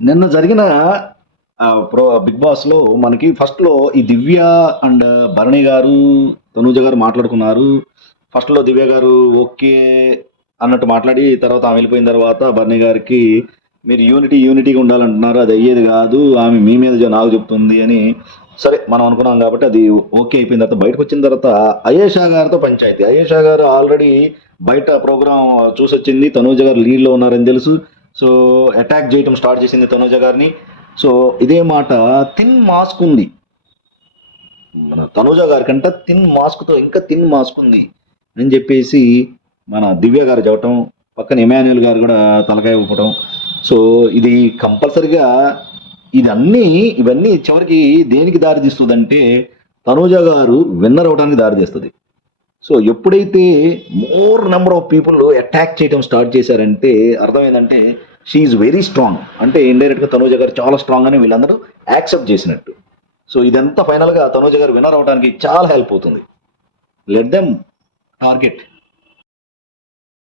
నిన్న జరిగిన pro big బాస్లో మనకి ఫస్ట్లో ఈ దివ్య అండ్ భరణి గారు తనూజ గారు మాట్లాడుకున్నారు. ఫస్ట్లో దివ్య గారు ఓకే అన్నట్టు మాట్లాడి తర్వాత ఆమె వెళ్ళిపోయిన తర్వాత భరణి గారికి మీరు యూనిటీ యూనిటీగా ఉండాలంటున్నారు అది అయ్యేది కాదు ఆమె మీ మీద నాకు చెప్తుంది అని సరే మనం అనుకున్నాం కాబట్టి అది ఓకే అయిపోయిన తర్వాత బయటకు వచ్చిన తర్వాత అయేషా గారితో పంచాయతీ. అయేషా గారు ఆల్రెడీ బయట ప్రోగ్రామ్ చూసొచ్చింది తనూజ గారు లీడ్లో ఉన్నారని తెలుసు. సో అటాక్ చేయటం స్టార్ట్ చేసింది తనూజ గారిని. సో ఇదే మాట థిన్ మాస్క్ ఉంది. మన తనూజ గారి కంటే థిన్ మాస్క్తో ఇంకా థిన్ మాస్క్ ఉంది అని చెప్పేసి మన దివ్య గారు చెప్పటం పక్కన ఎమాన్యుల్ గారు కూడా తలకాయ ఊపటం. సో ఇది కంపల్సరిగా ఇదన్నీ ఇవన్నీ చివరికి దేనికి దారి తీస్తుందంటే తనూజ గారు విన్నర్ అవడానికి దారి తీస్తుంది. సో ఎప్పుడైతే more number of people attack చేయడం స్టార్ట్ చేశారంటే అర్థమైందంటే షీఈ్ వెరీ స్ట్రాంగ్ అంటే ఇండైరెక్ట్గా తనూజ గారు చాలా స్ట్రాంగ్ అని వీళ్ళందరూ యాక్సెప్ట్ చేసినట్టు. సో ఇదంతా ఫైనల్గా తనూజ గారు వినర్ అవడానికి చాలా హెల్ప్ అవుతుంది. Let them target